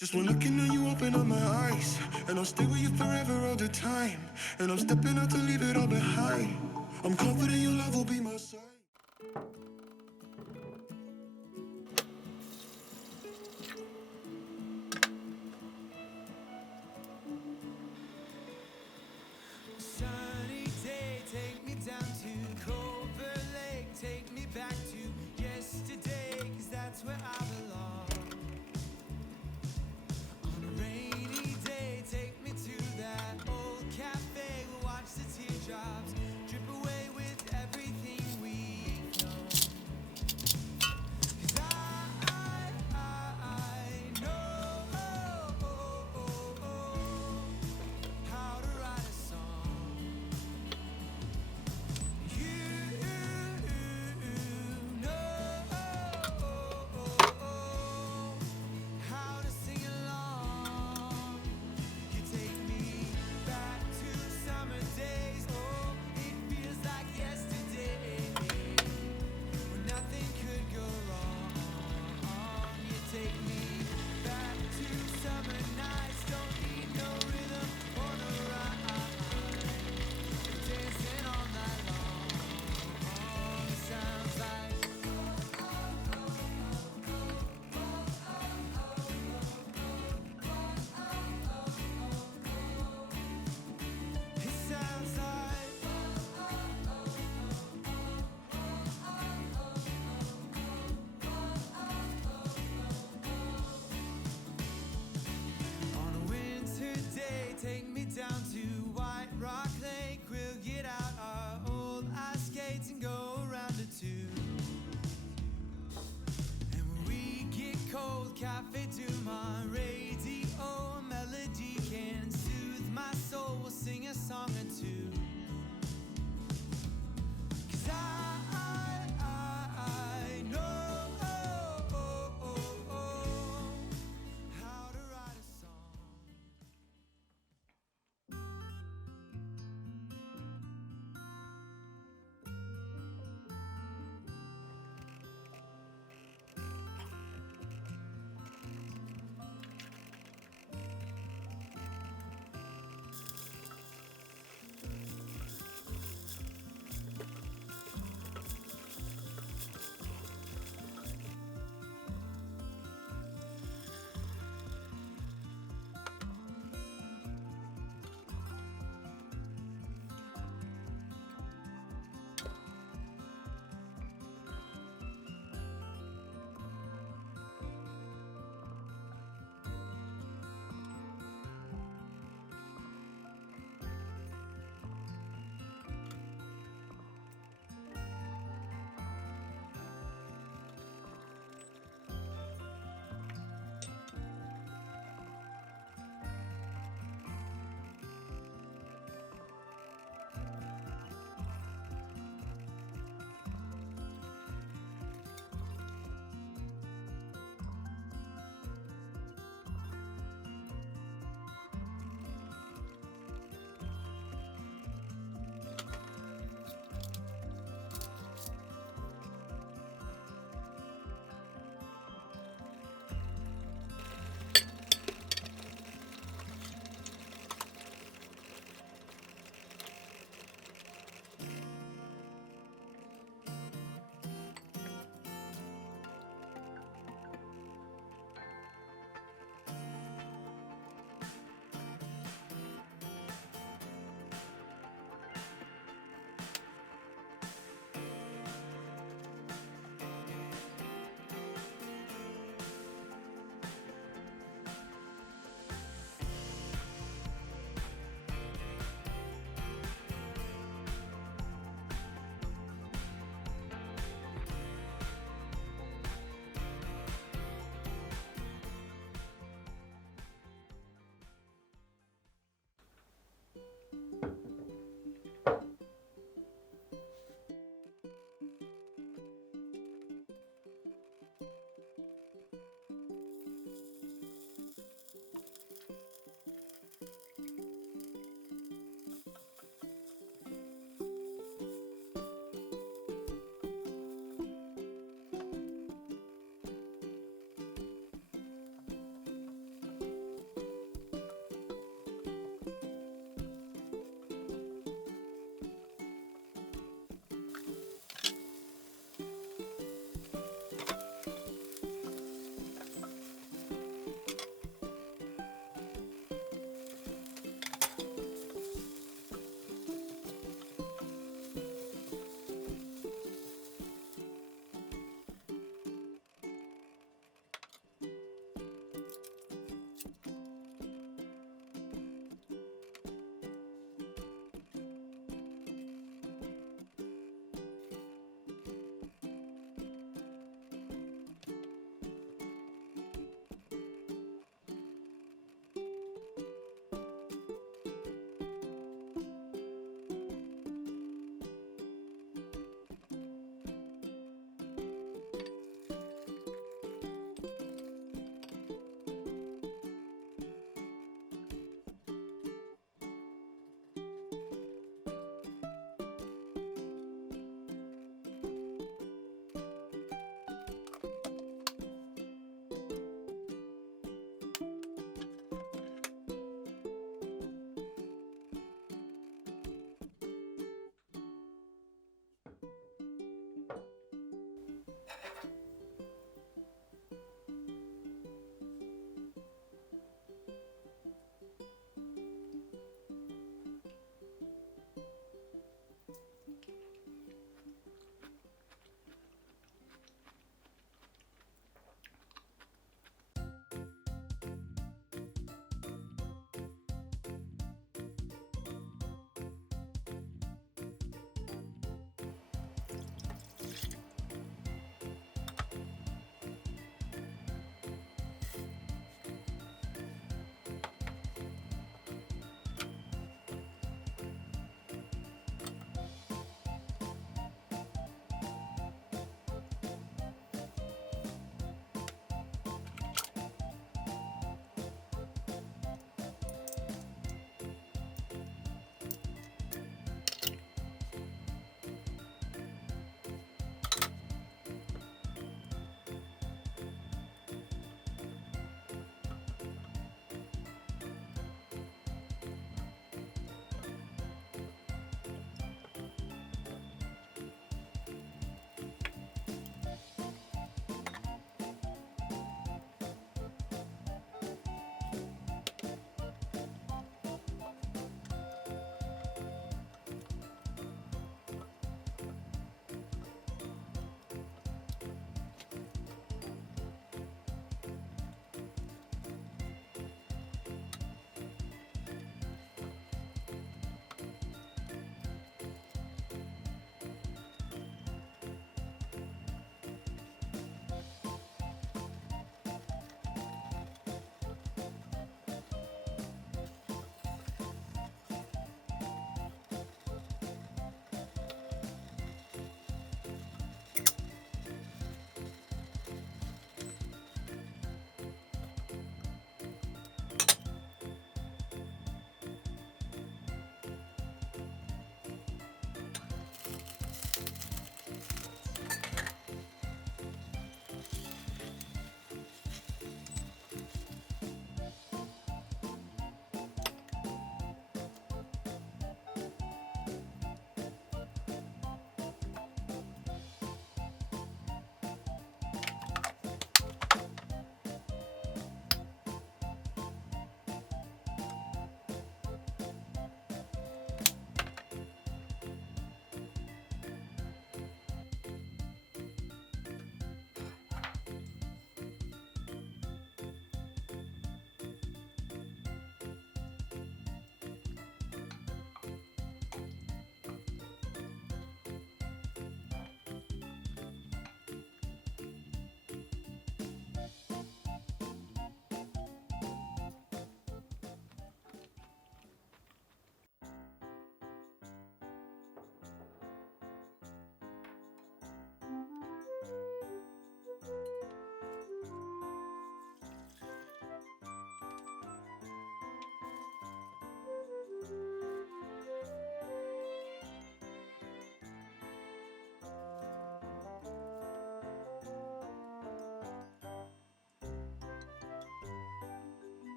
Just one looking at you, open up my eyes, and I'll stay with you forever all the time. And I'm stepping out to leave it all behind. I'm confident your love will be my side. Sunny day, take me down to Clover Lake, take me back to yesterday, 'cause that's where I belong. On a rainy day, take me to that old cafe, we'll watch the teardrops drip away with everything we've known. 'Cause I know how to write a song. You know how to sing along. You take me back to summer days. Oh, it feels like yesterday when nothing could go wrong. You take me back to summer nights. Don't need no rhythm or no rhyme. Dancing all night long. It sounds like it sounds like on a winter day, take me down to White Rock Lake. We'll get out our old ice skates and go around a two. And when we get cold, Cafe to my radio, a melody can soothe my soul. We'll sing a song or two. 'Cause I know how to write a song.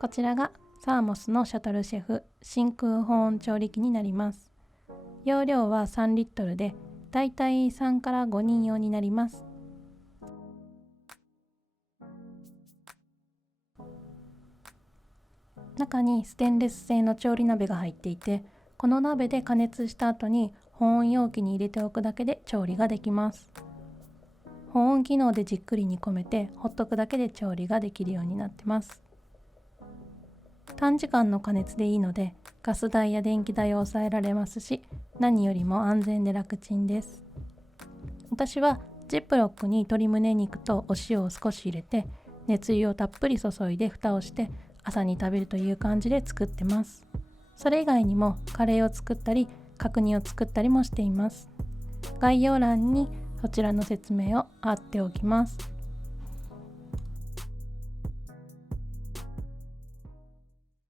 こちらがサーモスのシャトルシェフ真空保温調理器になります。容量は3リットルでだいたい3から5人用になります。中にステンレス製の調理鍋が入っていて、この鍋で加熱した後に保温容器に入れておくだけで調理ができます。保温機能でじっくり煮込めてほっとくだけで調理ができるようになってます。短時間の加熱でいいのでガス代や電気代を抑えられますし、何よりも安全で楽ちんです。私はジップロックに鶏胸肉とお塩を少し入れて熱油をたっぷり注いで蓋をして朝に食べるという感じで作ってます。それ以外にもカレーを作ったり角煮を作ったりもしています。概要欄にそちらの説明を貼っておきます。